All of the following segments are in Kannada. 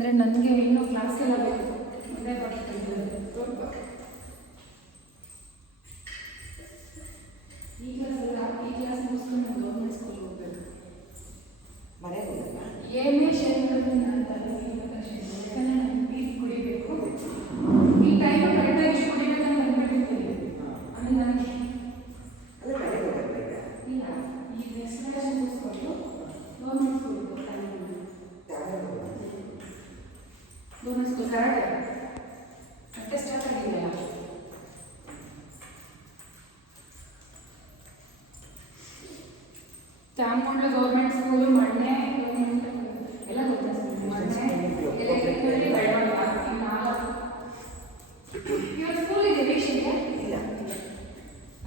ಅಂದರೆ ನನಗೆ ಇನ್ನೂ ಕ್ಲಾಸ್ ಎಲ್ಲ ಬೇಕು ಮುಂದೆ ಬರ್ತೀನಿ ಈ ಕ್ಲಾಸ್ ಅಲ್ಲ, ಈ ಕ್ಲಾಸ್ ಮುಗಿಸ್ಕೊಂಡು ನಾನು ಗೌರ್ಮೆಂಟ್ ಸ್ಕೂಲ್ಗೆ ಹೋಗ್ಬೇಕು. ಮನೆಗೆ ಹೋಗಲ್ಲ ಏನೇ ಶೇರ್ಗಳು ಅಂತ ಯಾಕಂದರೆ ನಾನು ಟೀ ಕುಡಿಬೇಕು. ಈ ಟೈಮ್ ಕರೆಕ್ಟಾಗಿ ಇಷ್ಟು ಕುಡಿಬೇಕಂತ ಅಂದ್ಬಿಟ್ಟಿರ್ತೀನಿ. ಆಮೇಲೆ ನನಗೆ ಅಲ್ಲ ಮನೆಗೆ ಹೋಗಲ್ಲ ಇಲ್ಲ, ಈ ನೆಕ್ಸ್ಟ್ ಕ್ಲಾಸ್ ಮುಗಿಸ್ಕೊಂಡು ಗೌರ್ಮೆಂಟ್ ಸ್ಕೂಲ್ಗೆ ಹೋಗ್ತಾನೆ. ಗೌರ್ಮೆಂಟ್ ಸ್ಕೂಲ್ ಕರಾಟೆ ಮತ್ತೆ ಸ್ಟಾರ್ಟ್ ಆಗಿದೆಯಲ್ಲ. ಚಾಮುಂಡಿ ಗೌರ್ಮೆಂಟ್ ಸ್ಕೂಲು, ಮಣ್ಣೆ ಎಲ್ಲ ಗೊತ್ತಿದೆ. ಮಣ್ಣೆ ಎಲೆಕ್ಟ್ರಿಕಲ್ ಬೆಳವಣಿಗೆ ಇವತ್ತು ಸ್ಕೂಲ್ ಇದೆ ವೀಕ್ಷಣೆ ಇಲ್ಲ.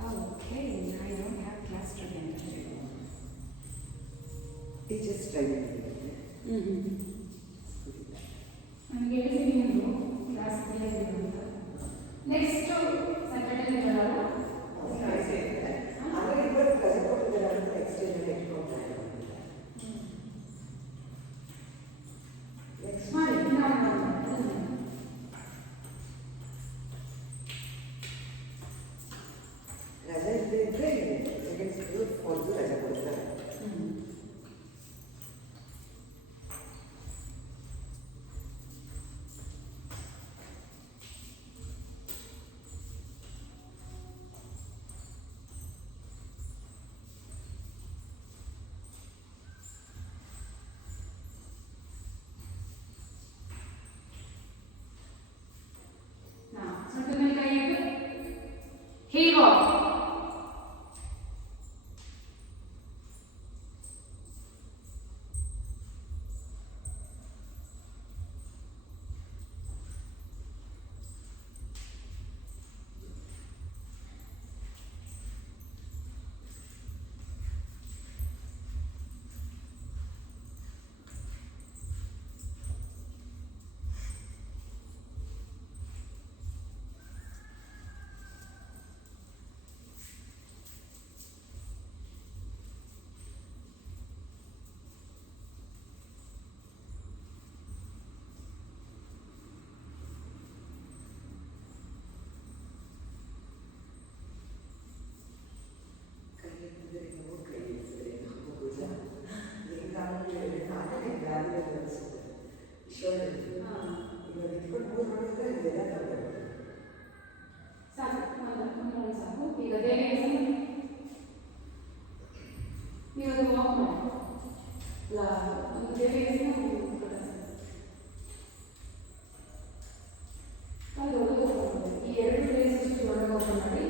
Okay, I don't have class today ಅಂತ ಟೀಚರ್ಸ್ ಟ್ರೈನಿಂಗ್ ನನಗೆ ಹೇಳ್ತೀನಿ ನೀವು ಕ್ಲಾಸ್ ಇದೆ ಅಂತ. ನೆಕ್ಸ್ಟ್ ಸ್ಯಾಟರ್ಡೇ ಬರಲ್ಲ. ರಜೆ ಇದ್ದರೆ ಸೆಕೆಂಡ್ ಸ್ಕೂಲ್ ಫೋರ್ತ್ ರಜೆ ಕೊಡ್ತಾರೆ. ಹೀಗೋ ಸಾಕು. ಈಗ ದೇವಿ ನೀವು ವಾಕ್ ಮಾಡಿ ದೇವಿ ಅಲ್ಲಿ ಈ ಎರಡು ಪ್ಲೇಸ್ ಒಳಗೆ ಓಪನ್ ಮಾಡಿ.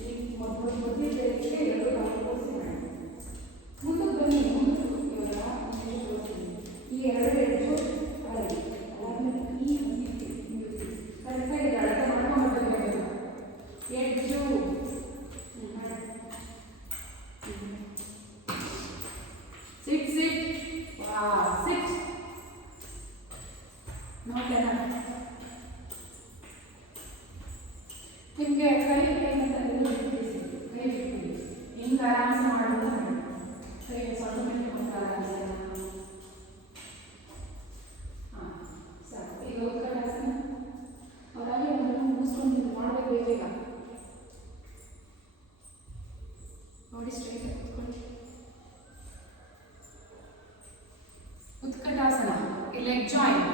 ಈ ಮೊದಲು ಪ್ಲೇಸ್ಗೆ ಎರಡು ತೋರಿಸಿ ಮಾಡಿ. ಮುಂದಕ್ಕೆ ಬನ್ನಿ. ಇವಾಗ ಈ ಎರಡು ಎಡ್ಜು ಅಡಿ ಅದಾದ್ಮೇಲೆ ಈ ಕರೆಕ್ಟಾಗಿ ಅಳತೆ ಮಾಡ್ಕೊಂಡ್ಬರ್ಬೇಕು. ಎಡ್ಜು ಸಿಟ್ ಸಿಟ್ ಸಿಟ್ ನೋಡ್ಲೇನ ನಿಮಗೆ ಕೈ ಕೈ ಬಿಟ್ಬಿಡಿ. ಹಿಂಗೆ ಆರಾಮ್ಸೆ ಮಾಡೋದು ಕೈ ಸ್ವಲ್ಪ ಮಿನಿಟ್ ಆರಾಮ್ಸೆ. ಹಾಂ ಸಾಕು. ಈಗ ಉತ್ಕಟಾಸನ ಅದಾಗಿ ಒಂದನ್ನು ಮುಗಿಸ್ಕೊಂಡು ಮಾಡಬೇಕು. ಬೇಗ ನೋಡಿ, ಸ್ಟ್ರೈಟ್ ಕೂತ್ಕೊಳ್ಳಿ. ಉತ್ಕಟಾಸನ ಲೆಗ್ ಜಾಯಿನ್.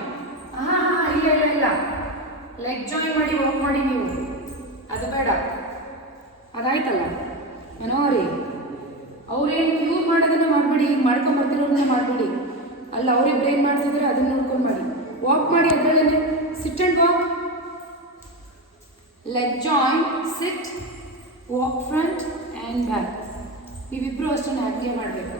ಇಲ್ಲ ಲೆಗ್ ಜಾಯಿನ್ ಮಾಡಿ ವಾಕ್ ಮಾಡಿ. ನೀವು ಅದು ಬೇಡ, ಅದಾಯ್ತಲ್ಲ. ಮನೋರಿ ಅವ್ರೇನು ಕ್ಯೂರ್ ಮಾಡೋದನ್ನ ಮಾಡಿಬಿಡಿ. ಈಗ ಮಾಡ್ಕೊಂಬರ್ತಿರೋದನ್ನ ಮಾಡಿಬಿಡಿ. ಅಲ್ಲ, ಅವರೇ ಬ್ರೈನ್ ಮಾಡ್ತಿದ್ರೆ ಅದನ್ನ ನೋಡ್ಕೊಂಡು ಮಾಡಿ. ವಾಕ್ ಮಾಡಿ. ಅದರಲ್ಲೇ sit and walk. Leg join, sit, walk front and back. ನೀವಿಬ್ಬರು ಅಷ್ಟನ್ನು ಆಕ್ಟಿವ್ ಮಾಡಬೇಕು.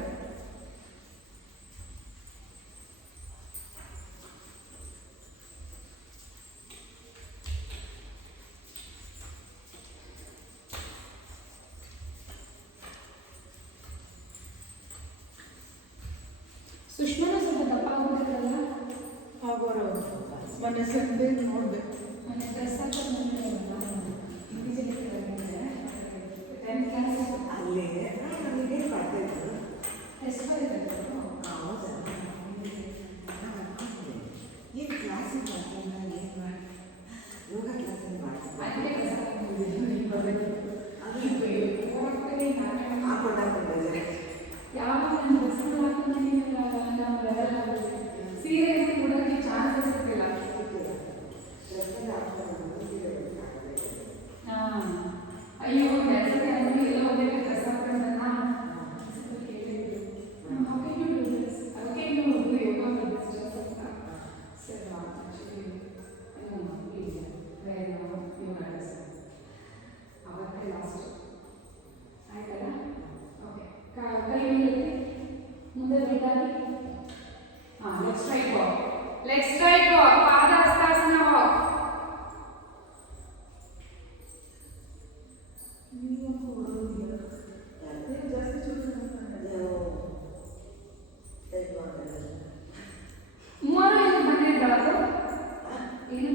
ಸುಷ್ಮನ ಸ್ವಲ್ಪ ದಪ್ಪ ಆಗೋದಿಲ್ಲ ಆಗೋರು ಮೊನ್ನೆ ಸಂಡೆ ನೋಡಿದೆ. ಮೊನ್ನೆ ಡ್ರೆಸ್ ಹಾಕೊಂಡು ಅಲ್ಲಿ ನಮಗೆ ಮಾಡ್ತಾಯಿದ್ರು. ಎಷ್ಟು ಬರುತ್ತೆ? ಹೌದಾ? ಯೋಗ ಕ್ಲಾಸಲ್ಲಿ ಮಾಡಿಸ್ತಾರೆ ಅಲ್ಲೇ ಕಸ ಹಾಕೊಂಡಾಕೊಂಡಿದ್ದಾರೆ ಯಾವ ನನ್ನ ಡ್ರೆಸ್ ಹಾಕೊಂಡಿಲ್ಲ ಸೀರೆ ಉಡೋಕ್ಕೆ ಚಾನ್ಸಸ್ ಇರ್ತಿಲ್ಲ. ಹಾಂ ಅಯ್ಯೋ ಕೆಲಸಕ್ಕೆ ಅಂಗಡಿ ಎಲ್ಲ ಹೋಗಿದ್ರೆ ಡ್ರೆಸ್ ಹಾಕೊಂಡು Let's try walk. Pada Hastasana walk. ಮೂರು ಏನು ಬಂದಿದ್ದಾವೆ ಏನು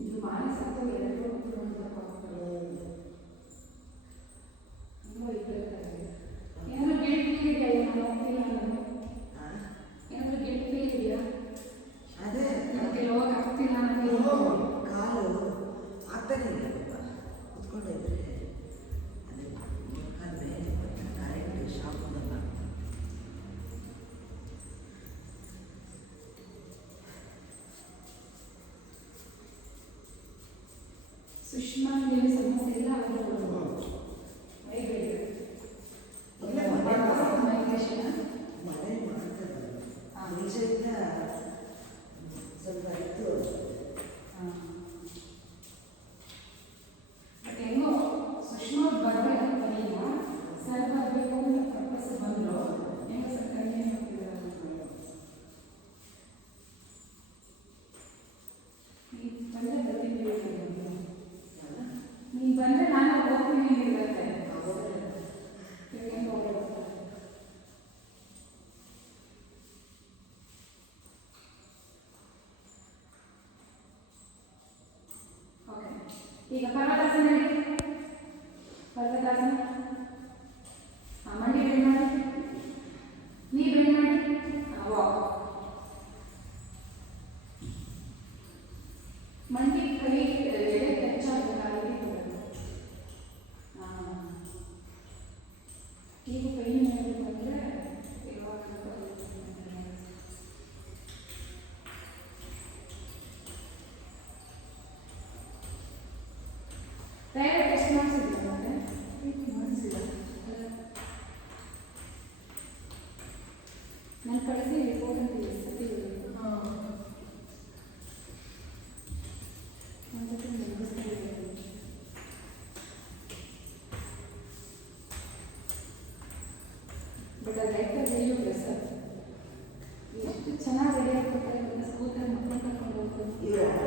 ಇದು ಮಾನಸತ್ವ ಎರಡು ಏನಾದ್ರು ಗಿಲ್ಟ್ ಫೀಲ್ ಇದೆಯಾ? ಏನಾದ್ರು ಗಿಲ್ಟ್ ಫೀಲ್ ಇದೆಯಾ? ಅದೇ ನನಗೆ ಹೋಗಕ್ಕೆ ಆಗ್ತಿಲ್ಲ ನನಗೆ. ಕಾಲು ಆಗ್ತಾನೆ ಇಲ್ಲ ಕುತ್ಕೊಂಡೇ ಇದ್ರೆ ಅದೇ ಮುಖಾದ್ರೆ ಡೈರೆಕ್ಟ್ ಶಾಪ್ ಬರಲ್ಲ. ಸುಷ್ಮಾ ಏನು ಸಮಸ್ಯೆ ಇಲ್ಲ ಅವರು ಮನೆ ಮಾಡ್ತಾರೆ ಮುಂಚೆಯಿಂದ ಸ್ವಲ್ಪ ಇತ್ತು. ಬಟ್ ಹೆಂಗೋ ಸುಷ್ಮಾ ಬರಬೇಕು ಬರಲಿಲ್ಲ ಸರ್ ಬರಬೇಕು ಅಂತ ಪರ್ಪಸ್ ಬಂದರು. ಹೆಂಗೋ ಸರ್ ಕಡಿಮೆ ಹೋಗ್ತಿದ್ದಾರೆ. ನೀನು ಬಂದರೆ ಬರ್ತೀನಿ, ನೀನು ಬಂದರೆ ನಾನು ಹೋಗ್ತೀನಿ ಇರುತ್ತೆ. ಈಗ ಪರ್ವತಾಸನ ಪರ್ವತಾಸನ ಮಂಡಿ ಬೆಂಡ್ ಮಾಡಿ, ನೀ ಬೆಂಡ್ ಮಾಡಿ ವಾಕ್. ಮಂಡಿ ಕೈ ಎಡೆ ಹೆಚ್ಚಾಗಬೇಕಾಗಿ ಈಗ ಕೈ ಮಾಡಬೇಕು ಅಂದರೆ ಇವಾಗ ಬೇರೆ ಟೆಸ್ಟ್ ಮಾಡಿಸಿದ್ದೆ ಮಾಡಿಸಿಲ್ಲ ನಾನು ಕಳಿಸಿ ರಿಪೋರ್ಟ್ ಅಂತ ಸತಿ ಬಟ್ ಅದು ಲೈಫಲ್ಲಿ ಹೇಳಿದ್ರೆ ಸರ್ ಎಷ್ಟು ಚೆನ್ನಾಗಿ ರೆಡಿ ಆಗ್ಬಿಡ್ತಾರೆ ಅಂತ ಸ್ಕೂಲಲ್ಲಿ ಮಕ್ಕಳು ಕರ್ಕೊಂಡು ಹೋಗ್ತಾರೆ.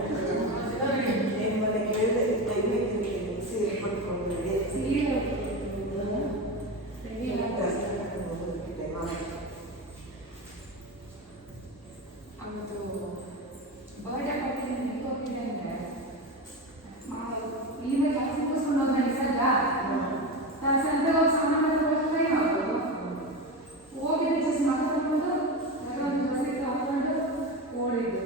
ಏನು ಮನೆ ಕೇಳಿದೆ ಸೀರೆ ಪಡ್ಕೊಂಡು ಸೀರೆ ಅವತ್ತು ಬರ್ಡೇ ಪಾರ್ಟಿ ನೆನಪು ಹೋಗ್ತಿದೆ ಅಂದರೆ ಇಲ್ಲಿಂದ ಕ್ಲಾಸ್ ಮುಗಿಸ್ಕೊಂಡು ಹೋದ್ಮೇಲೆ ಸಲ್ಲ ನಾನು ಸಂತೆ ಹೋಗಿ ಸಾಮಾನು ಹೋಗ್ತಾರೆ ಮಾಡೋದು ಹೋಗಿದ್ದೆ ಜಸ್ಟ್ ಮಾತಾಡ್ಕೊಂಡು ಒಂದು ಬಸ್ ಇತ್ತು ಹಾಕೊಂಡು ಓಡಿದ್ದು.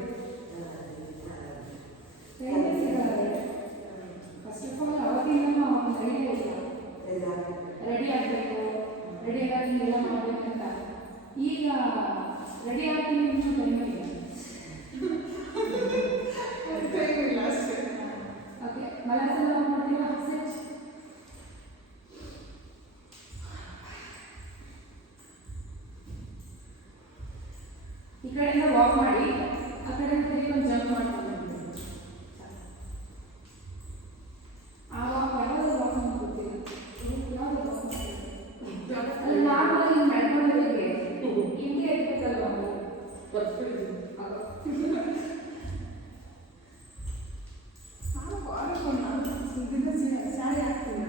ಫಸ್ಟ್ ಆಫ್ ಆಲ್ ಅವತ್ತಿಂದ ಒಂದು ಐಡಿಯಾ ಇಲ್ಲ ರೆಡಿ ಆಗಬೇಕು, ರೆಡಿ ಆಗಿ ಎಲ್ಲ ಮಾಡಬೇಕಂತ. ಈಗ ರೆಡಿ ಆಗ್ತೀನಿ ಇನ್ನೂ ಟೈಮ್ ಇಲ್ಲ. ಓಕೆ ಮಲಸಲ್ಲ ಮಾಡ್ತೀವ ಸೆಟ್. ಈ ಕಡೆಯಿಂದ ವಾಕ್ ಮಾಡಿ ಆ ಕಡೆ ಒಂದು ಜಂಪ್ ಮಾಡ್ಕೊಂಡು ಆ ವಾಕ್ ಯಾವುದು ವಾಕ್ ಮಾಡ್ಕೊಡ್ತೀವಿ ಯಾವುದು ವಾಕ್ ಅಲ್ಲಿ ನಾರ್ಮಲ್ ಹಿಂಗೆ ನಡ್ಕೊಂಡಿರೋರಿಗೆ ಹಿಂಗೆ ಇರ್ಬೇಕಲ್ವ ಸ್ಯಾರಿ ಹಾಕ್ತೀನಿ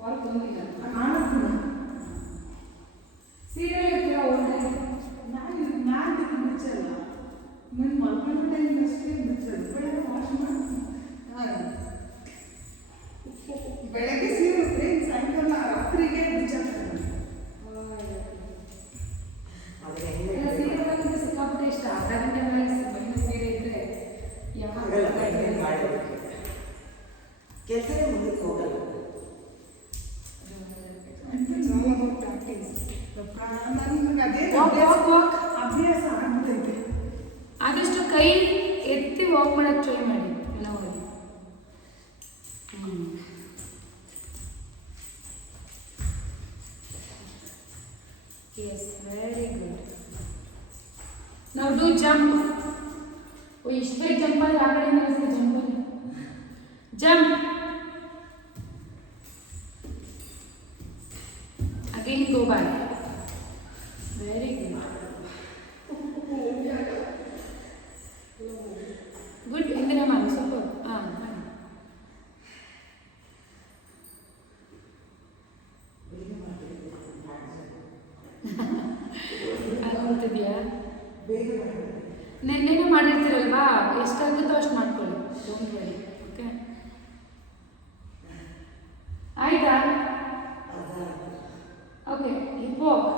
ವಾರಕ್ಕೊಂದಿನ ನಾನು ಸೀರೆ ಇರ್ತೀರಾ ಒಳ್ಳೆ ನಾನು ಮುಚ್ಚಲ್ಲ ನನ್ನ ಮಕ್ಕಳ ಟೈಮ್ ಅಷ್ಟೇ ಮುಚ್ಚಲ್ಲ. ಬೆಳಗ್ಗೆ ವಾಶ್ ಮಾಡಿ ಬೆಳಗ್ಗೆ ಸೀರೆ ಉಟ್ರೆ ಸಾಯಂಕಾಲ ರಾತ್ರಿಗೆ ಮುಚ್ಚಾಕ್ತಾರೆ. ನನ್ಗೆ ಅದೇ ವಾಕ್ ವಾಕ್ ವಾಕ್. ಅಭ್ಯಾಸ ಆಗ್ಬಿಟ್ಟೈತೆ. ಆದಷ್ಟು ಕೈ ಎತ್ತಿ ವಾಕ್ ಮಾಡಕ್ಕೆ ಟ್ರೈ ಮಾಡಿ ನೋಡಿ. Yes, very good. Now do jump. Oh, straight jump ಅಲ್ಲಿ ಆ ಕಡೆ ನಿಲ್ಲಿಸಿ jump ಅಲ್ಲಿ. Jump. Again go back. Very good. Good. Indira ma'am, super. ಅನ್ಕೊತಿದ್ಯಾ? ನೆನ್ನೆನೂ ಮಾಡಿರ್ತೀರಲ್ವಾ, ಎಷ್ಟಾಗುತ್ತೋ ಅಷ್ಟು ಮಾಡ್ಕೊಳ್ಳಿ. Don't worry. ಓಕೆ, ಆಯ್ತಾ? Okay, hip walk.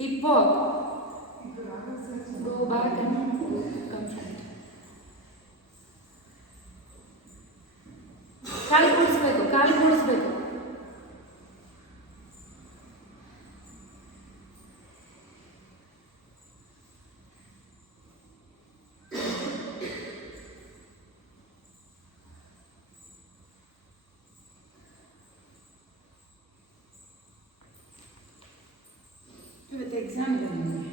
Hip walk. Go back and come front. ಕಾಲು ಕೂಡಿಸ್ಬೇಕು, ಕಾಲು ಕೂಡಿಸ್ಬೇಕು. ಇವತ್ತು ಎಕ್ಸಾಮ್ ಇದೆ ನಿಮಗೆ.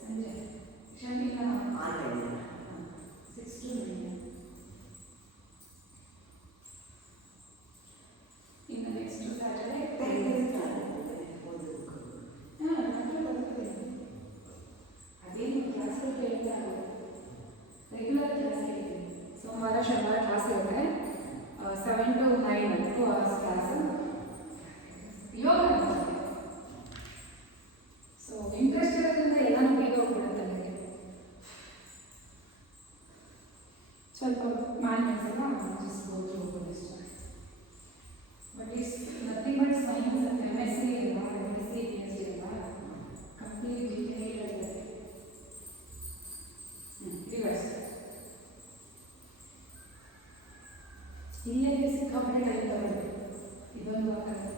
ಸಂಜೆ ಶನಿವಾರ 6 to 9. ಇನ್ನು ನೆಕ್ಸ್ಟ್ ಸ್ಯಾಟರ್ಡೆ ಅದೇನು ಕ್ಲಾಸ್ಗಳು ಕೇಳ್ತಾ ರೆಗ್ಯುಲರ್ ಕ್ಲಾಸ್ ಹೇಳ್ತೀನಿ. ಸೋಮವಾರ ಶನಿವಾರ ಕ್ಲಾಸ್ ಇರುತ್ತೆ. 7 to 9 2 hours class. Yoga so interest ಇರೋದ್ರಿಂದ ಎಲ್ಲನೂ ಬೇಗ ಹೋಗ್ಬಿಡುತ್ತೆ ನನಗೆ. ಸ್ವಲ್ಪ ಮ್ಯಾನ್ಯಲ್ಸ್ ಎಲ್ಲ ಜಸ್ಟ್ ಹೋಗ್ಬೋದು ಇಷ್ಟ. But it's nothing but science ಅಂತ MSc ಅಲ್ವಾ, MSc PhD ಅಲ್ವಾ, ಕಂಪ್ಲೀಟ್ ಡೀಟೇಲ್ ಇರುತ್ತೆ. ರಿವರ್ಸ್ ಇಲ್ಲೇ ಸಿಕ್ಕಾಪಟ್ಟೆ ಟೈಮ್ ಬರುತ್ತೆ. ಇದೊಂದು ಆಗುತ್ತೆ.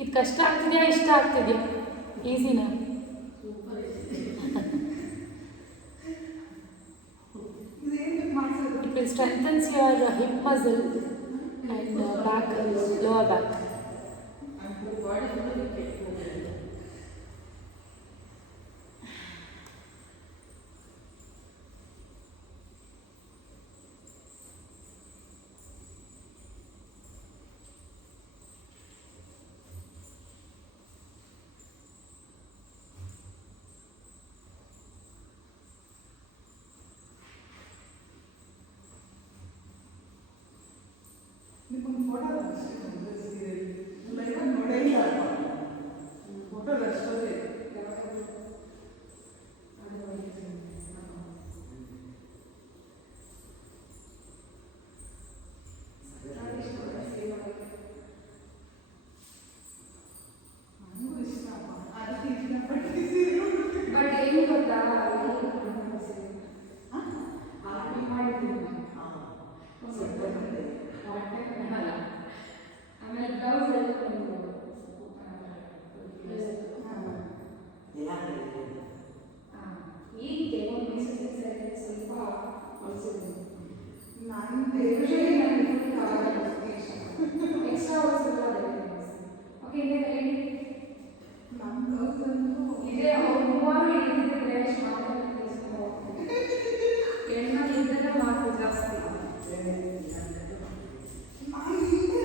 ಇದು ಕಷ್ಟ ಆಗ್ತಿದೆಯಾ, ಇಷ್ಟ ಆಗ್ತಿದೆಯಾ, ಈಸಿನಾ? It will strengthens your hip muscle and back, lower back. ನಿಮ್ಗೊಂದು ಫೋಟೋ ಲೈಫಲ್ಲಿ ನೋಡೇ ಇಲ್ಲ. ಫೋಟೋ ಅಷ್ಟೇ ನನಗೂ ಇಷ್ಟಪ್ಪ, ಅದಕ್ಕೆ ಇಷ್ಟಪಟ್ಟಿದ್ದೀರಿ. ಬಟ್ ಏನು ಗೊತ್ತಾ, ಆಮೇಲೆ ಬ್ಲೌಸ್ ಎಲ್ಲ ಈಗ ಕೆಲವೊಂದು ಮೀಸೆ ಸ್ವಲ್ಪ ಹೊಲಿಸಿದ್ದೀನಿ. ನಾನು ಯೂಶಲಿ ನನಗೆ ಎಕ್ಸ್ಟ್ರಾ ಹೊಲಿಸಿಲ್ಲ. ಓಕೆ, ಇದೇ ಹೇಳಿ. ನಮ್ಮ ಬ್ಲೌಸ್ ಅಂತೂ ಇದೇ ಅವ್ರು ಮೂವರು ಹೇಳಿದ್ರೆ ಎಷ್ಟು ಮಾತಾಡ್ತಾರೆ. ಹೆಣ್ಮಕ್ಳು ಇದ್ದಲ್ಲೇ ಮಾತು ಜಾಸ್ತಿ. ನಾನು ಹಿಂದೆ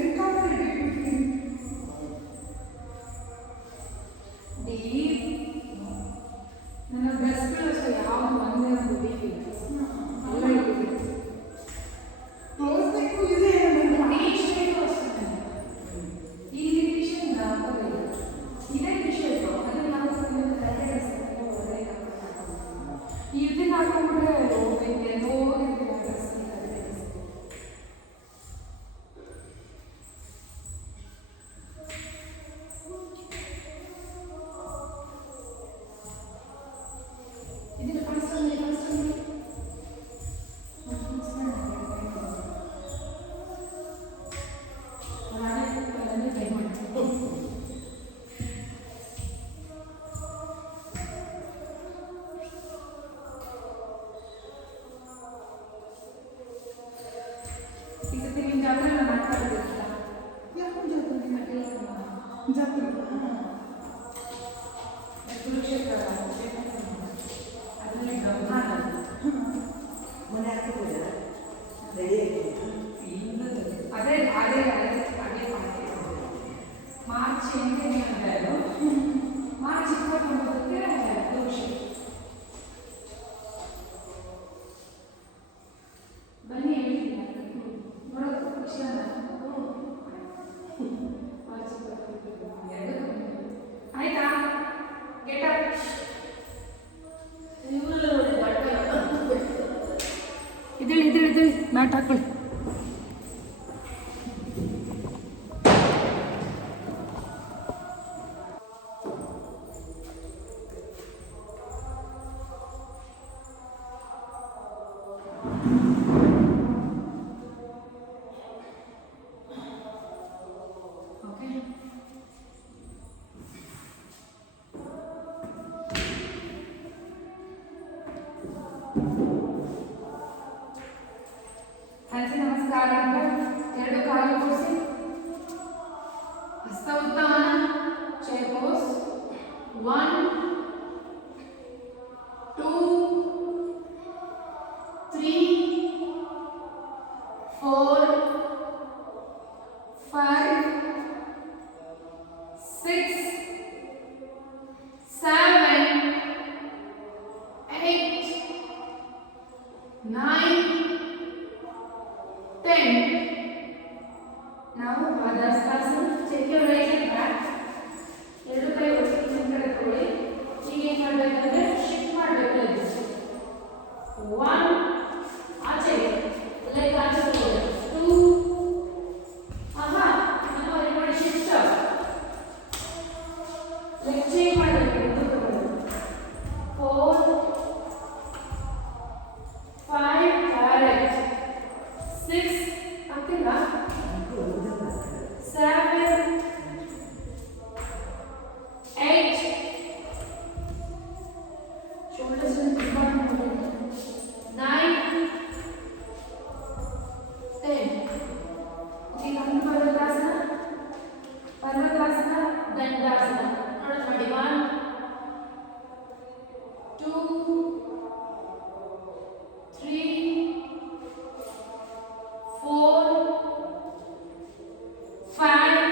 ಸಿಕ್ಕಾಪಟ್ಟೆ ಇಟ್ಬಿಡ್ತೀನಿ. ಡೀಪ್ ನನ್ನ ಡ್ರೆಸ್ಗಳು ಅಷ್ಟೇ ಯಾವುದು ಒಂದೇ ಒಂದು ಡೀಪ್ ಇಲ್ಲ. ಎಲ್ಲ ಇಟ್ಟಿದ್ದೀನಿ. ತೋರಿಸ್ಬೇಕು ಇದೆ ಟೀಶರ್ಟು ಅಷ್ಟೇ. ಈ ಟೀಶರ್ಟ್ ಹಾಕೋದಿಲ್ಲ. ಇದೇ ಟೀಶರ್ಟು ಅದನ್ನು ನಾವು ಕರೆಕ್ಟಾಗಿ ಈ ಸತಿ ನಿಮ್ಮ ಜಾತ್ರೆ ಎಲ್ಲ ಮಾತಾಡೋದಿಲ್ಲ. ಯಾವ ಜಾತ್ರೆ? ಜಾತ್ರೆ ಕುರುಕ್ಷೇತ್ರ ಅದರಲ್ಲಿ ಬ್ರಹ್ಮಾಂಡ ಮನೆ ಹಾಕಿದ್ರೆ ರೆಡಿ ಅದೇ ಅದೇ ಅದೇ ಅದೇ ಮಾರ್ಚ್ 8ನೇ ಅಂದರು. ಮಾರ್ಚ್ 29ಕ್ಕೆ ಕುರುಕ್ಷೇತ್ರ. ಬನ್ನಿ ಹೇಳ್ತೀನಿ ನೋಡೋದು ಖುಷಿ ಅಲ್ಲ. ಮಾರ್ಚ್ 29 ಆಯ್ತಾ? Get up. ಇದೇಳಿ ಇದೇಳಿ ಇದೇಳಿ ಮ್ಯಾಟ್ ಹಾಕೊಳ್ಳಿ. ಓಕೆ ಹಂಸಿ ನಮಸ್ಕಾರ ಅಂತ ಎರಡು ಕಾಲು ಕೂರಿಸಿ ಹಸ್ತ ಉತ್ತಮನ chair pose 1 2 3 4 5 6 7 8 9 10. Now Padhastasana. Check your right leg back. ಎರಡು ಕೈ ಒಟ್ಟಿಗೆ ಹಿಂದ್ಗಡೆ ತಗೊಳ್ಳಿ. ಈಗ ಏನು ಮಾಡಬೇಕಂದ್ರೆ ಶಿಫ್ಟ್ ಮಾಡಬೇಕು ಲೆಗ್. 1 ಆಚೆ ಲೆಗ್ ಆಚೆ ತಗೊಳ್ಳಿ. 2 ಆಹಾ ನೋಡಿ ನೋಡಿ ಶಿಫ್ಟ್ ಲೆಗ್ ಚೇಂಜ್ ಮಾಡಬೇಕು. ಇದು ತಗೊಳ್ಳಿ. 4 5 correct 6 ಆಗ್ತಿಲ್ಲ 7 8 shoulders ತುಂಬ 9 10. ಓಕೆ ನಮ್ಮ ಪರ್ವತಾಸನ ದಂಡಾಸನ ನೋಡೋಣ ಮಾಡಿ 1 2 3 4 5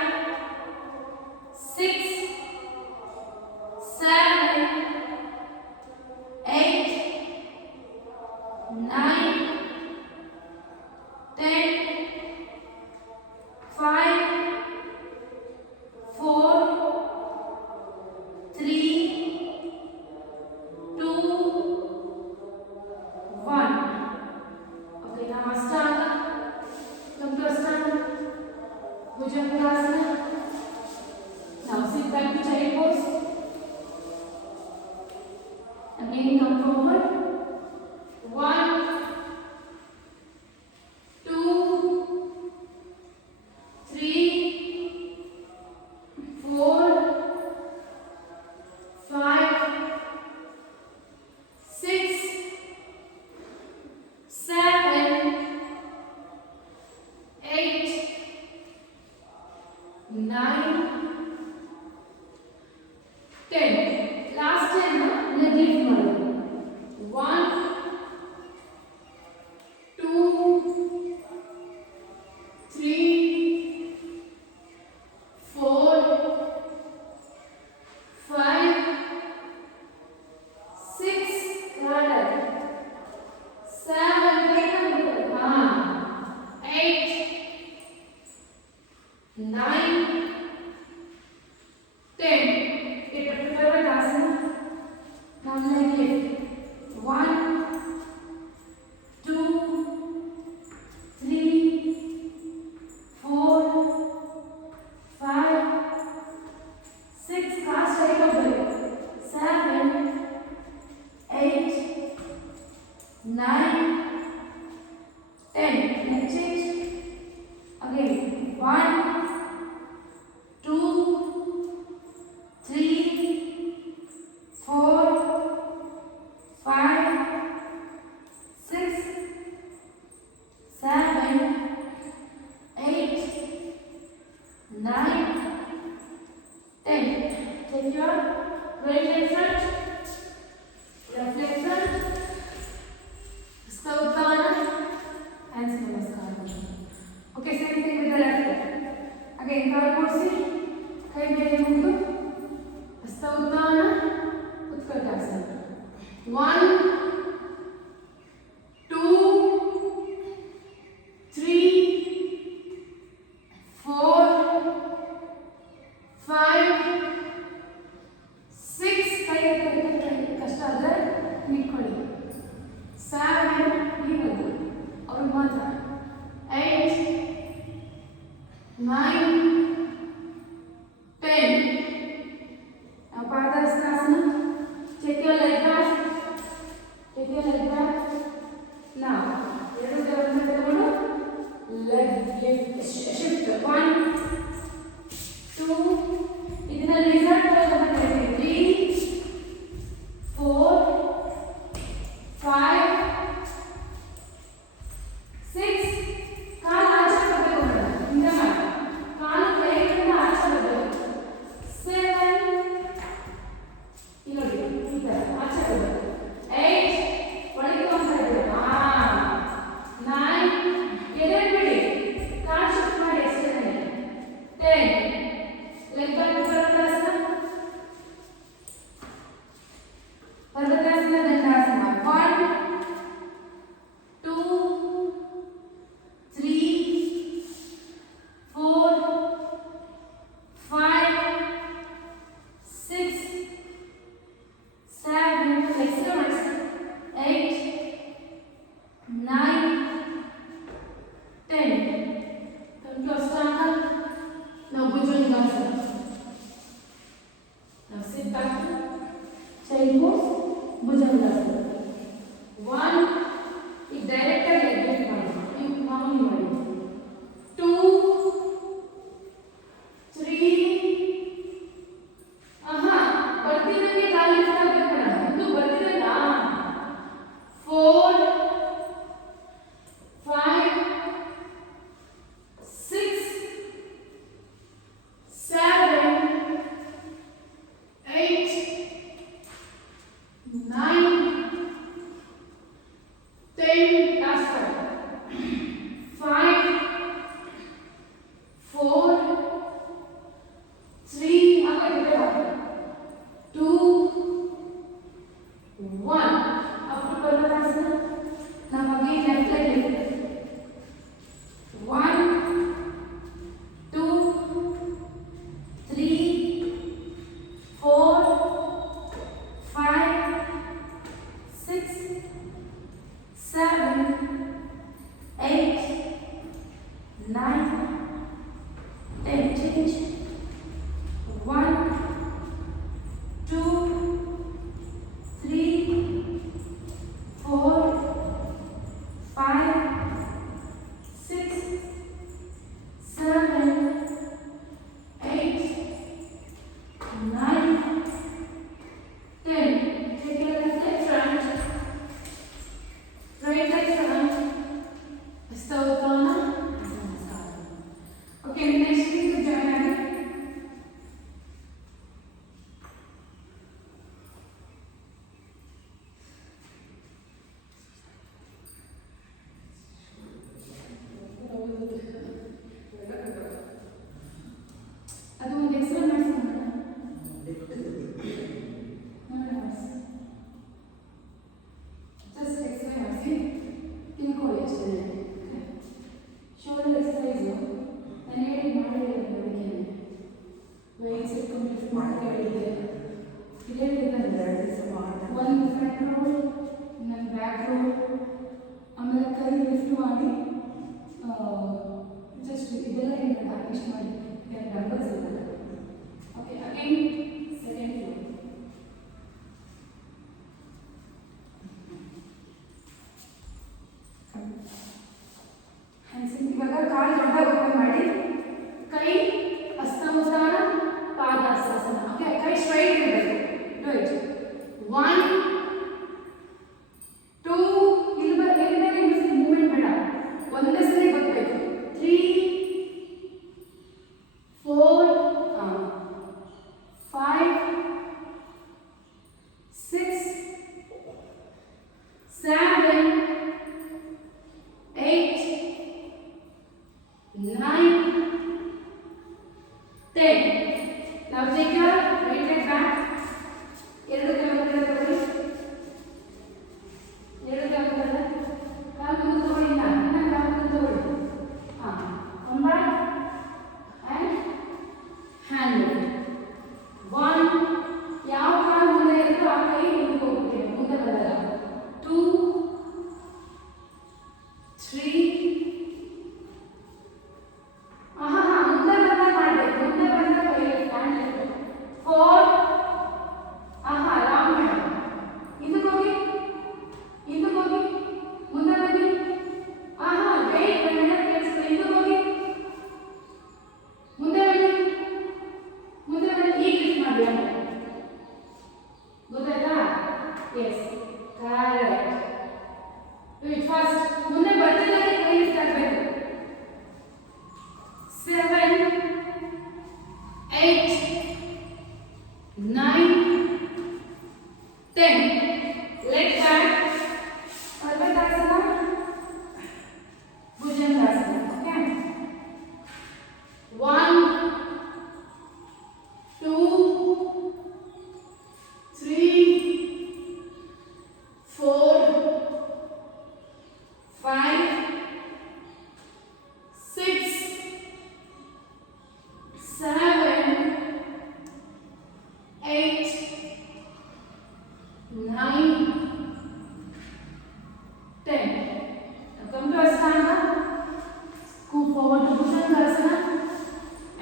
6 7 8 9 10 5 4 3 2 1. Okay, now Ashtanga. Come to Ashtanga. Bhujangasana. Now sit back to child pose. Again come forward. 1 2 3 4 5 6 7 8 9 10. Last time leg lift ಮಾಡಿ 1 2 3 4 5 6 correct 7 8 9 10. Get up to Purvadasana. Now leg lift. 1 2 3 4 5 6 fast right of leg. 7 8 9 10. Leg change. Again 1 2 3 4 bhujangasana. 1 ಈಗ ಡೈರೆಕ್ಟ್ ಆಗಿ ಲೆಗ್ ಮಾಡಿ, ನೀವು ಮಾಮೂಲಿ ಮಾಡಿ. 2 3 ಬರ್ತಿದಂಗೆ ಕಾಲು ಲಿಫ್ಟ್ ಆಗ್ಬೇಕು ಮೇಡಮ್, ಒಂದು ಬರ್ತಿದಂಗ. 4 5 6 7 8 9 10. last one. 5 4 3 2 1. after Purvakasana now again left leg lift. 1 2 3 4 5 6 7 8 9 10. change. 1 2 3 4 5 6 7 8 9 10. take your left leg front, right leg front. Hastauttana. Okay, next is the join again. ಅದು ಒಂದು ಎಕ್ಸ್ರೇ ಮಾಡಿಸೋಣ. ಜಸ್ಟ್ ಎಕ್ಸ್ರೇ ಮಾಡಿಸಿ ತಿಳ್ಕೊಳ್ಳಿ ಅಷ್ಟೇ. ಶೋಲ್ಡರ್ ಎಕ್ಸಸೈಸು ನಾನು ಹೇಳಿ ಮಾಡಿದೆ ಬೆಳಿಗ್ಗೆ. ವೆಯ್ಟ್ಸ್ ಇಟ್ಕೊಂಡು ಲಿಫ್ಟ್ ಮಾಡೋಕ್ಕೆ ಹೇಳಿದ್ದೆ. ಒಂದು ಫ್ರಂಟ್ ರೋಲ್, ಇನ್ನೊಂದು ಬ್ಯಾಕ್ ರೋಲ್, ಆಮೇಲೆ ಕೈ ಲಿಫ್ಟ್ ಮಾಡಿ ಜಸ್ಟ್ ಇದೆಲ್ಲ ಏನು ಇಷ್ಟು ಮಾಡಿ ಡಂಬಲ್ಸ್ ಇರಲ್ಲ. Okay, again second floor. ಇವಾಗ ಕಾಲು ದೊಡ್ಡ ಓಪನ್ ಮಾಡಿ, ಕೈ ಹಸ್ತಮುಸಾನ ಪಾದಾಸಾಸನ. ಓಕೆ, ಕೈ ಸ್ಟ್ರೈಟ್ ಇರಬೇಕು. Do it. 1 2 ಇಲ್ಲಿ ಮೂವ್ಮೆಂಟ್ ಬೇಡ, ಒಂದೇ ಸರಿ ಬರಬೇಕು. 3 4 5 6 7 8 9 10. now take your right leg back. ಎರಡು ಕಾಲು ಮುಂದೆ ತಗೊಳ್ಳಿ, ಎರಡು ಕಾಲು ಮುಂದೆ, ಕಾಲು ಮುಂದೆ ತಗೊಳ್ಳಿ, ಇನ್ನ ಕಾಲು ಮುಂದೆ ತಗೊಳ್ಳಿ. come back and hand lift. 1 ಯಾವ ಕಾಲು ಮುಂದೆ ಇರುತ್ತೋ ಆ ಕೈ ಮುಂದೆ ಹೋಗ್ತೇವೆ, ಮುಂದೆ ಬಂದಾಗ. 2 3 ಮುಂದೆ ಬಂದಾಗ ಮಾಡಬೇಕು, ಮುಂದೆ ಬಂದಾಗ ಕೈ ಹ್ಯಾಂಡ್ ಲಿಫ್ಟ್. 4 ರಾಂಗ್ ಮಾಡಿ, ಇದಕ್ಕೆ ಹೋಗಿ, ಇದಕ್ಕೆ ಹೋಗಿ, ಮುಂದೆ ಬನ್ನಿ. ವೇಟ್ ಬಂದ ಕೇಳಿಸ್ಕೊಳ್ಳಿ, ಇದಕ್ಕೆ ಹೋಗಿ, ಮುಂದೆ ಬನ್ನಿ, ಮುಂದೆ ಬನ್ನಿ. ಈಗ ಲಿಫ್ಟ್ ಮಾಡಿ ಅಂತ ಗೊತ್ತಾಯ್ತಾ? S, correct. ಫಸ್ಟ್ ಮುಂದೆ ಬರ್ತಿದ್ದಾಗ ಕೈ ಲಿಫ್ಟ್ ಆಗಬೇಕು. 7 8 9 10. leg back. Purvakasana, Bhujangasana. Okay. 1 2 3 4 5 6 7 8 9 10. Now come to Ashtanga. Scoop forward to Bhujangasana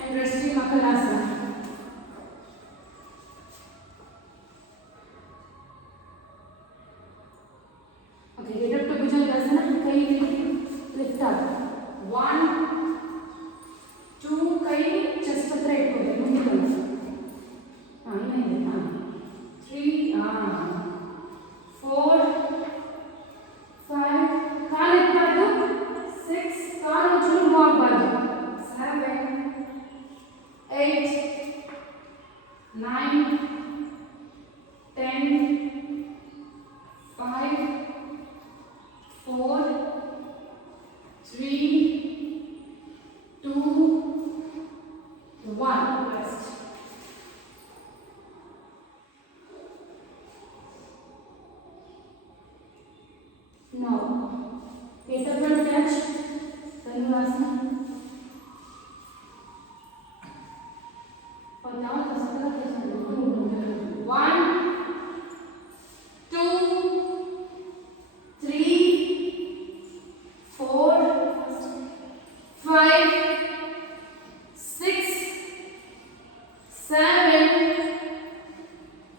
and resting Now, get up and catch. Dhanurasana. और now the circle is 1, 2, 3, 4, 5, 6, 7,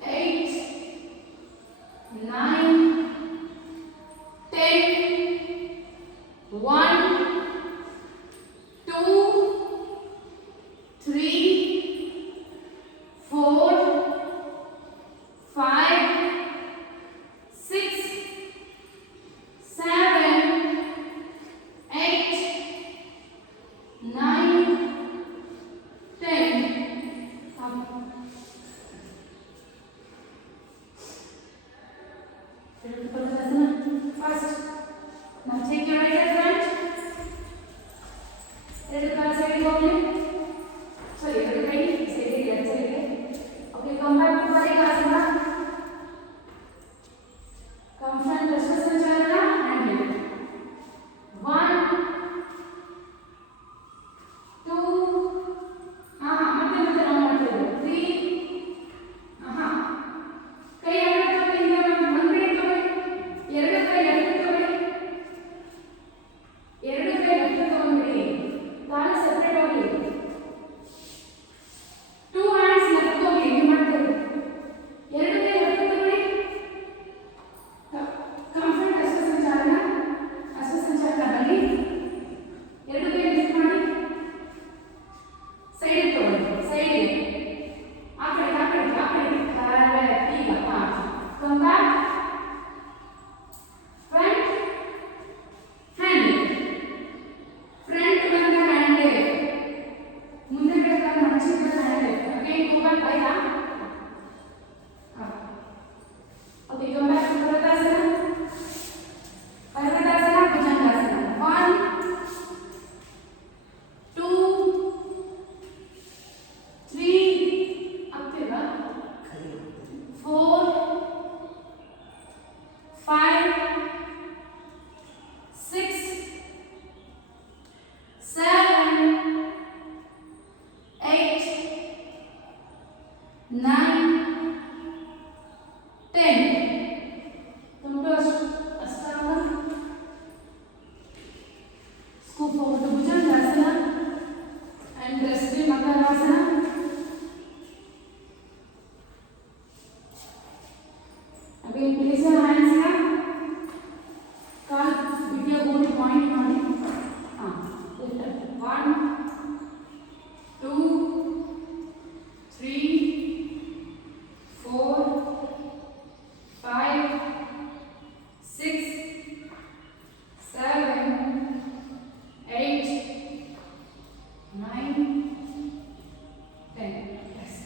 8, 9, 10, 1, 2, 3, 4, 5, 6, 7, 8, 9, 10. Up. First, now take your right hand front. ಎರಡು ಕಾಲು ಸೈಡ್ ಹೋಗ್ಲಿ. Sorry, ಎರಡು ಕೈ side left side. Okay, come back to Varikasana. Come front, Rashtrasacharana and lift. 1, 2, ಮತ್ತೆ ನಾವು ಮಾಡ್ತೇವೆ. 3, ಕೈ ಅಗಲ ತಗೊಳ್ಳಿ, ಒಂದು ಕಡೆ ತಗೊಳ್ಳಿ. ಎರಡು ಕೈ ಲೆಫ್ಟ್ ತಗೊಳ್ಳಿ. ಎರಡು ಕೈ ಲೆಫ್ಟ್ ತಗೊಂಡ್ಬಿಡಿ. ಕಾಲು ಸೆಪರೇಟ್ ಹೋಗ್ಲಿ. 2 hands ಲೆಫ್ಟ್ ಹೋಗ್ಲಿ. ನೀವು ಮಾಡ್ತೇವೆ. ಎರಡು ಕೈ ಲೆಫ್ಟ್ ತಗೊಳ್ಳಿ. ಕಂಫರ್ಟ್ ಹಸ್ತಸಂಚಾಲನ ಬನ್ನಿ. ಎರಡು ಕೈ ಲಿಫ್ಟ್ ಮಾಡಿ. ಸೈಡ್ ತಗೊಳ್ಳಿ. ಸೈಡ್ ಆ ಕಡೆ ಕರೆಕ್ಟ್. ಈಗ come back. Front hand front ಬಂದ ಹ್ಯಾಂಡ್ ಮುಂದೆ ಕಡೆ ಮಡಚಿದ ಹ್ಯಾಂಡ್ ಅಗೇನ್ ಗೋ ಬ್ಯಾಕ್ ಆಯ್ತಾ? Okay, come back to Parvatasana. Parvatasana Bhujangasana. 1, 2, 3 ಆಗ್ತಿಲ್ವಾ? 4, 5, 6, 7, 8, 9, 10. Come to Ashtanga. Scoop over to Bhujangasana and rest in Makarasana. Again, place your hands here. Kaal with your bone point ಮಾಡಿ. Lift up. 1, 2, 3, 4, 5, 6, 7, 8, 9, 10. Rest.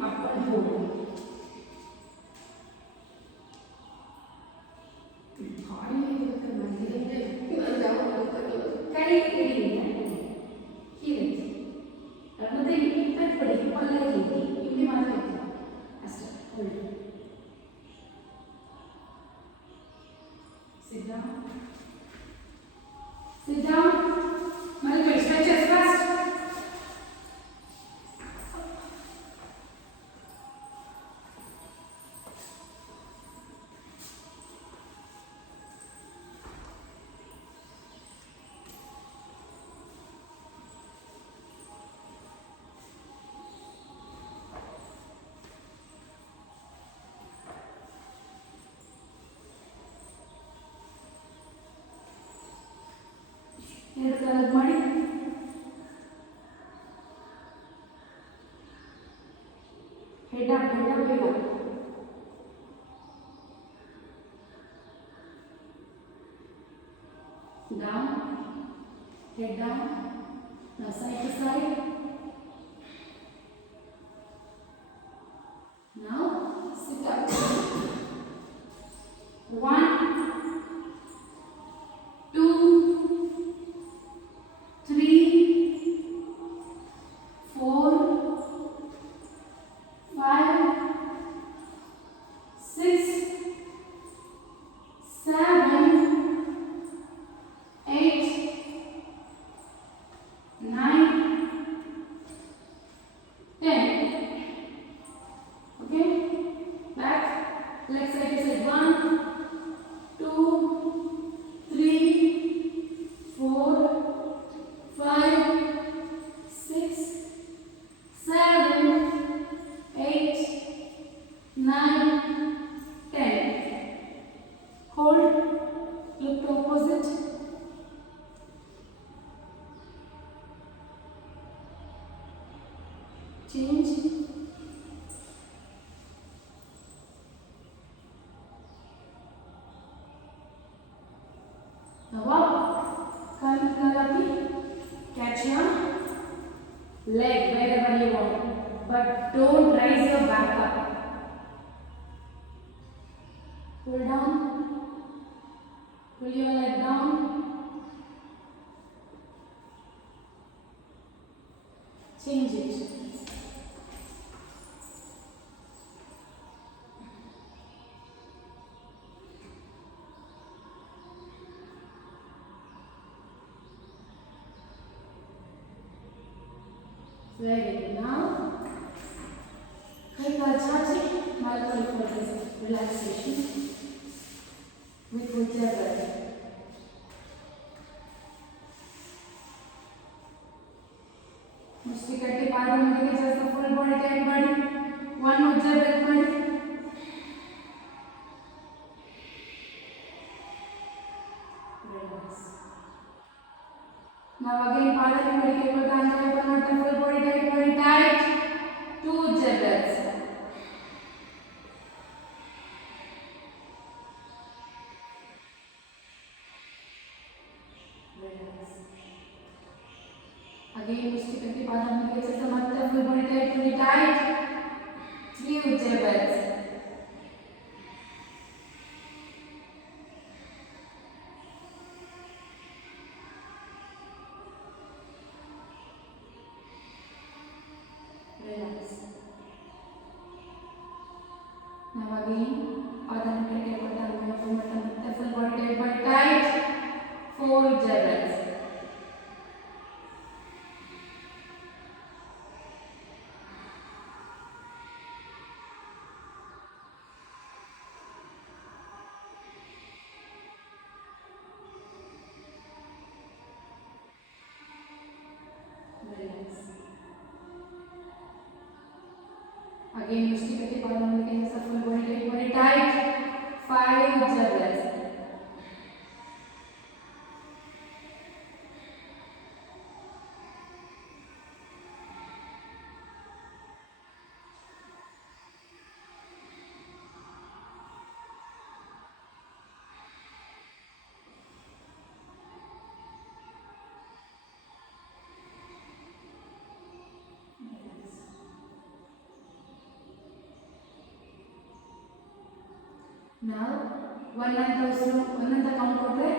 up and hold. ಕೈ ಇಡಿ ಹೀಗೆ ಮತ್ತೆ ಇಪ್ಪತ್ತು ಕೊಡಿ ಇಪ್ಪಲ್ಲ ಇಲ್ಲಿ ಮಾತ್ರ ಅಷ್ಟೇ ಹೊಳ್ಳಿ sit down Malcolm stretch as fast ಎರಡು ಕಾಲಕ್ಕೆ ಮಾಡಿ ಹೆಡ್ ಅಪ್ ಬೇಗ down head down now side to side now sit up 1 2 3 4 5 6 7 8 9 10 okay back leg side to side 1 2 3 4 5 6 7 8 9 10 hold look to opposite change now up Kalaki catch your leg wherever you want but don't raise your back up pull down pull your leg down change it very good now kai kaal chachi Malcolm for this relaxation with Ujjayi ಮುಷ್ಟಿ ಕಟ್ಟಿ ಪಾದ ಮುಂದಿಗೆ ಜಾಸ್ತಿ ಫುಲ್ ಬಾಡಿ ಟೈಟ್ ಮಾಡಿ ಒನ್ ಉಜ್ಜಾಯಿ ಬ್ರೆತ್ ಮಾಡಿ ರಿಲ್ಯಾಕ್ಸ್ ನಾವು ಅಗೇನ್ ಪಾದ ಮುಂದಿಗೆ ಕೊಡ್ತಾ ಅಂಜಲಿ ಓಪನ್ ಮಾಡ್ತಾ ಫುಲ್ ಬಾಡಿ ಟೈಟ್ ಮಾಡಿ tight two ujjayi breaths relax again mushti katti paada mundige chesta matte full body tight fully tight 3 ujjayi breaths relax now again paada mundige kotta open matte full body tight 4 ujjayi breaths again mushti katti paada mundige chesta full body tight 5 ujjayi breaths ನಾವು ಒನ್ ಅಂತ ಉಸಿರು ಒನ್ ಅಂತ ಕೌಂಟ್ ಕೊಟ್ಟರೆ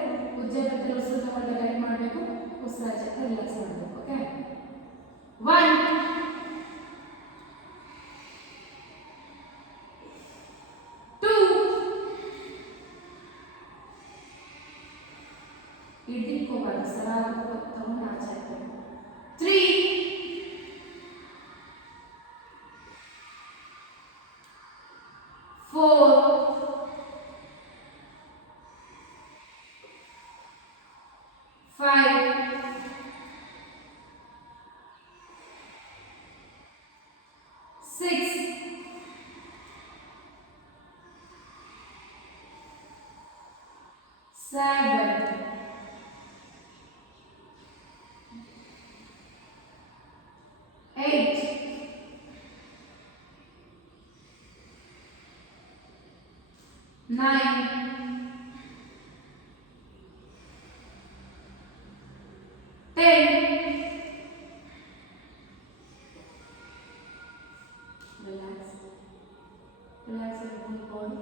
ಉಜ್ಜೆ ಬರ್ತದೆ ಉಸಿರು ತಗೊಂಡು ಲೈಟ್ ಮಾಡಬೇಕು ಉಸಿರು ಆಚೆ ರಿಲ್ಯಾಕ್ಸ್ ಮಾಡಬೇಕು ಓಕೆ 1 ಇಡ್ಲಿಕ್ಕೋಬಾರ್ದು ಸಲ ತಗೊಂಡು ಆಚೆ ಹಾಕಬೇಕು 3 4 5 6 7 8 9 10 relax relax your whole body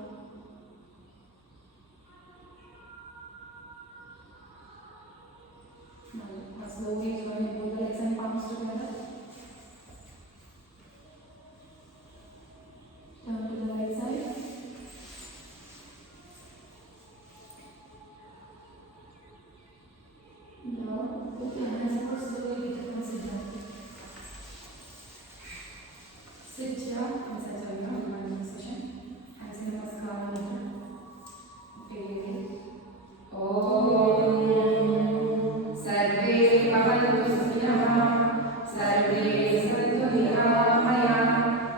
now slowly both the legs and palms together. Turn to the right side. Now, put your hands across the way and sit down. Sit down and set your mind session. Hands in namaskar. Okay. Om Sarve Bhavantu Sukhinaha Sarve Santu Niramaya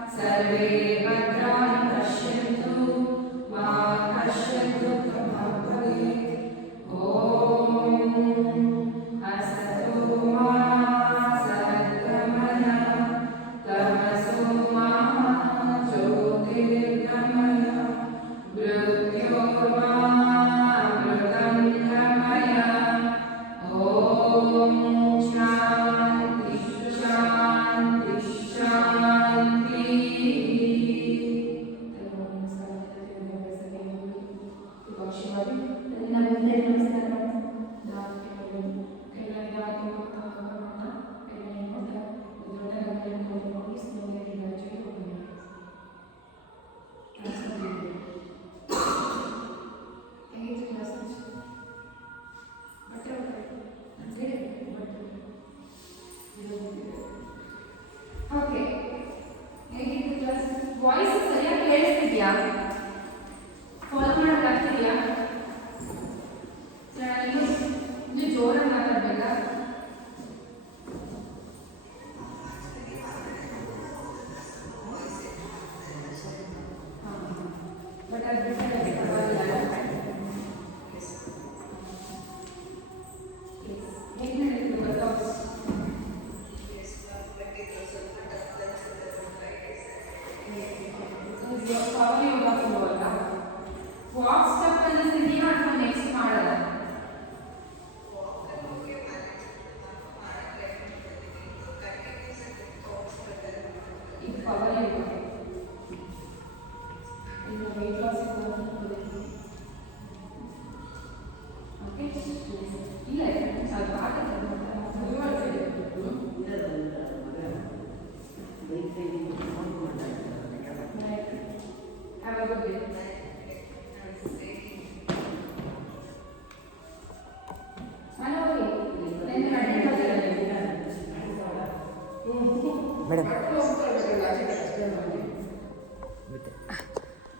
Sarve Bhadrani Pashyantu Ma Pashyantu Prabha Bhavet Om Asato Ma Sadgamaya Tamaso Ma Jyotirgamaya Mrityorma Amritangamaya Om Shanti Shanti Shanti. Okay ಹೇಗಿತ್ತು ಕ್ಲಾಸ್ ವಾಯ್ಸ್ ಸರಿಯಾಗಿ ಕೇಳಿಸ್ತಿದ್ಯಾ ಫಾಲೋ ಮಾಡೋಕ್ಕಾಗ್ತಿದೆಯಾ ಇನ್ನು ಜೋರಾಗಿ ಮಾತಾಡಬೇಕಾ ಬಟ್ ಅದು ಬಿಟ್ಟರೆ ಪರವಾಗಿಲ್ಲ ಹೇಗೆ ನಡೀತಿದೆ ವರ್ಕೌಟ್ಸ್ ಪವರ್ ಯೋಗ ಫ್ಲೋ ಅಲ್ಲ ವಾಕ್ ಸ್ಟೆಪ್ ಕಲಿಸಿದೀಯಾ ಅಥವಾ ನೆಕ್ಸ್ಟ್ ಮಾಡೋದ ಇದು ಪವರ್ ಯೋಗ ಇದು ವೆಯ್ಟ್ ಲಾಸ್ ಓಕೆ ಇಲ್ಲ ಸ್ವಲ್ಪ ಆಗುತ್ತೆ Have a good day. Madam